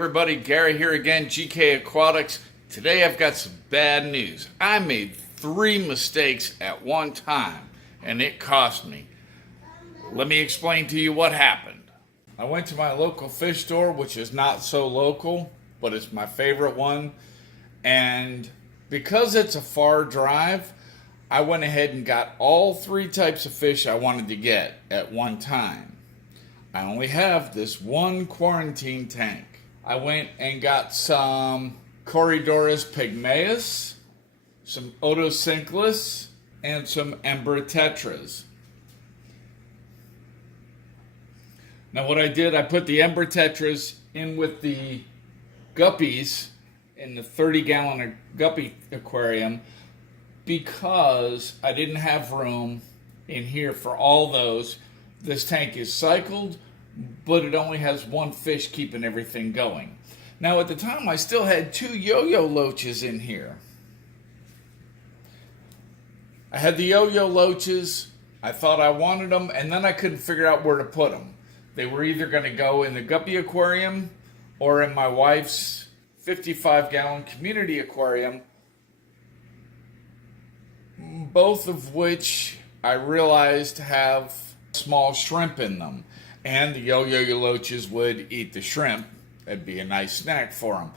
Everybody, Gary here again, GK Aquatics. Today I've got some bad news. I made 3 mistakes at one time and it cost me. Let me explain to you what happened. I went to my local fish store, which is not so local, but it's my favorite one. And because it's a far drive, I went ahead and got all 3 types of fish I wanted to get at one time. I only have this one quarantine tank. I went and got some Corydoras pygmaeus, some Otocinclus, and some Embratetras. Now what I did, I put the Embratetras in with the guppies in the 30-gallon guppy aquarium because I didn't have room in here for all those. This tank is cycled, but it only has 1 fish keeping everything going. Now at the time I still had 2 yo-yo loaches in here. I had the yo-yo loaches, I thought I wanted them, and then I couldn't figure out where to put them. They were either going to go in the guppy aquarium or in my wife's 55-gallon community aquarium, both of which I realized have small shrimp in them. And the yo-yo loaches would eat the shrimp. That'd be a nice snack for them.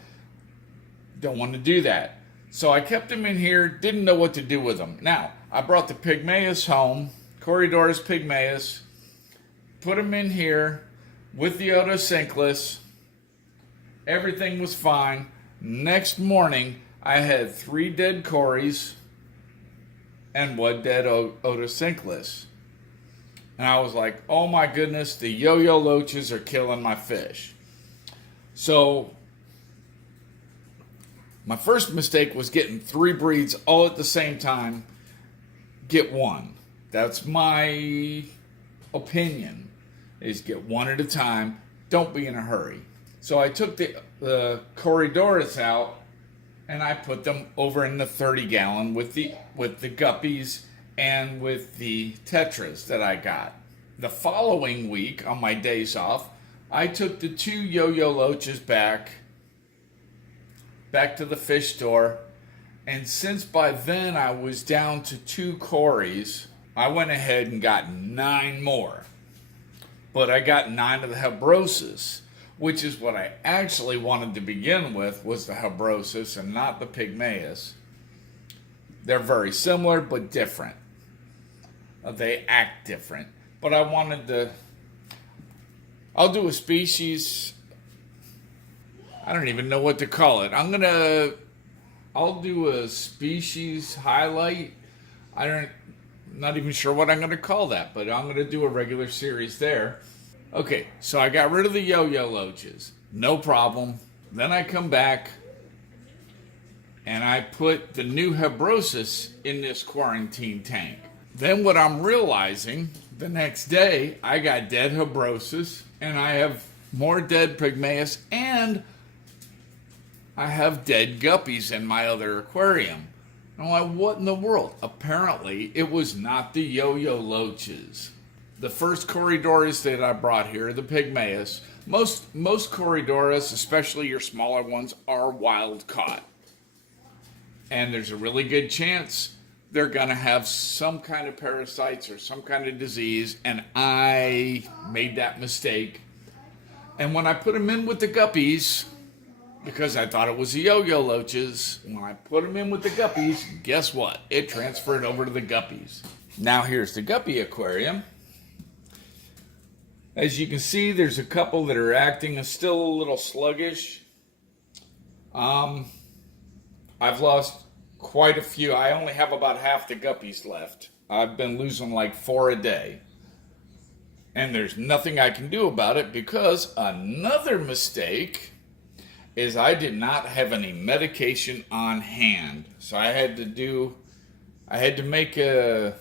Don't want to do that. So I kept them in here, didn't know what to do with them. Now, I brought the pygmaeus home, Corydoras pygmaeus, put them in here with the Otocinclus. Everything was fine. Next morning, I had 3 dead Corys and 1 dead Otocinclus. And I was like, oh my goodness, the yo-yo loaches are killing my fish. So my first mistake was getting 3 breeds all at the same time. Get 1. That's my opinion, is get 1 at a time. Don't be in a hurry. So I took the Corydoras out and I put them over in the 30-gallon with the guppies and with the tetras that I got. The following week, on my days off, I took the 2 yo-yo loaches back to the fish store, and since by then I was down to 2 Corys, I went ahead and got 9 more. But I got 9 of the Habrosus, which is what I actually wanted to begin with, was the Habrosus and not the pygmaeus. They're very similar but different. They act different. But I wanted to, I'll do a species, I don't even know what to call it. I'll do a species highlight. Not even sure what I'm going to call that, but I'm going to do a regular series there. Okay, so I got rid of the yo-yo loaches. No problem. Then I come back and I put the new Habrosus in this quarantine tank. Then what I'm realizing, the next day, I got dead Habrosus, and I have more dead pygmaeus, and I have dead guppies in my other aquarium. I'm like, what in the world? Apparently, it was not the yo-yo loaches. The first Corydoras that I brought here, the pygmaeus, most Corydoras, especially your smaller ones, are wild caught. And there's a really good chance they're going to have some kind of parasites or some kind of disease, and I made that mistake. And when I put them in with the guppies, because I thought it was the yo-yo loaches, when I put them in with the guppies, guess what? It transferred over to the guppies. Now here's the guppy aquarium. As you can see, there's a couple that are acting still a little sluggish. I've lost quite a few. I only have about half the guppies left. I've been losing like 4 a day. And there's nothing I can do about it because another mistake is I did not have any medication on hand. So I had to do an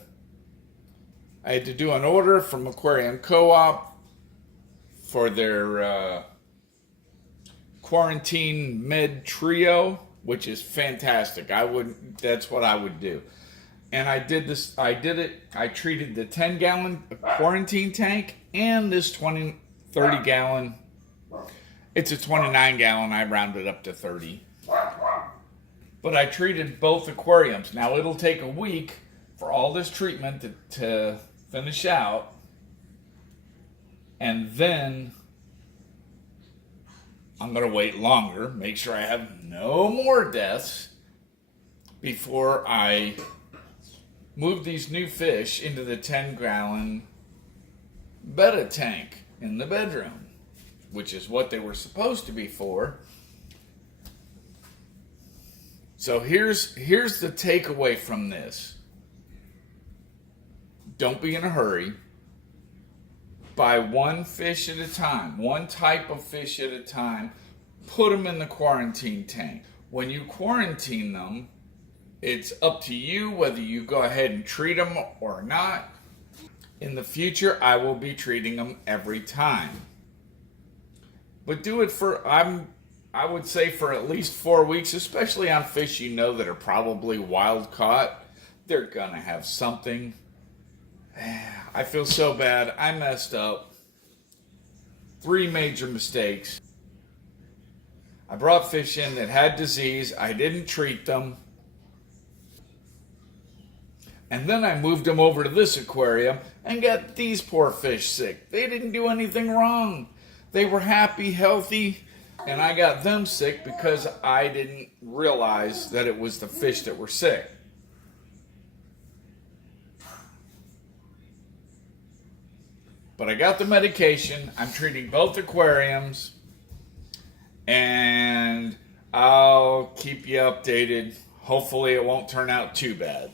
order from Aquarium Co-op for their quarantine med trio, which is fantastic. That's what I would do. And I treated the 10-gallon quarantine tank and this 30-gallon It's a 29 gallon. I rounded up to 30. But I treated both aquariums. Now it'll take a week for all this treatment to finish out. And then I'm going to wait longer, make sure I have no more deaths before I move these new fish into the 10-gallon betta tank in the bedroom, which is what they were supposed to be for. So here's the takeaway from this. Don't be in a hurry. Buy one fish at a time, one type of fish at a time. Put them in the quarantine tank. When you quarantine them, it's up to you whether you go ahead and treat them or not. In the future, I will be treating them every time. But do it for, I would say, for at least 4 weeks, especially on fish you know that are probably wild caught. They're gonna have something. I feel so bad. I messed up. 3 major mistakes. I brought fish in that had disease. I didn't treat them. And then I moved them over to this aquarium and got these poor fish sick. They didn't do anything wrong. They were happy, healthy, and I got them sick because I didn't realize that it was the fish that were sick. But I got the medication. I'm treating both aquariums. And I'll keep you updated. Hopefully it won't turn out too bad.